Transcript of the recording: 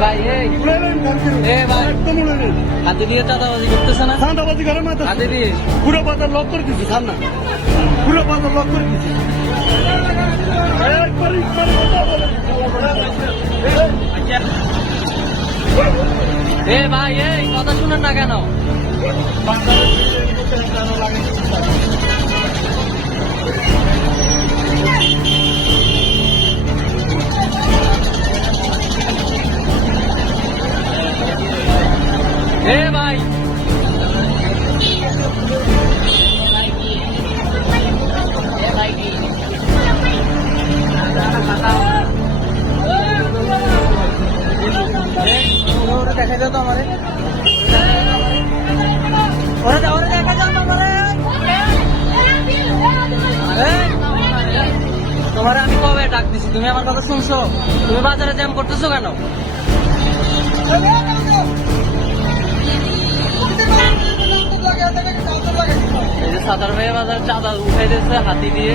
ভাই হাতে দিয়ে চাঁদাবাজি করতেছে না? চাঁদাবাজি করে মাথা হাতে দিয়ে পুরো বাজার লক করে দিচ্ছে সামনে পুরো বাজার লক করে দিচ্ছে ভাই এই কথা শুনেন না কেন? ভাই দেখা যাও তো আমারে দেখা যাও তোমার আমি কবে ডাক দিছি? তুমি আমার কথা শুনছো? তুমি বাজারে জ্যাম করতেছো কেন? এই যে সাতার ভাই বাজার চাঁদা উঠাই দিয়েছে হাতি দিয়ে।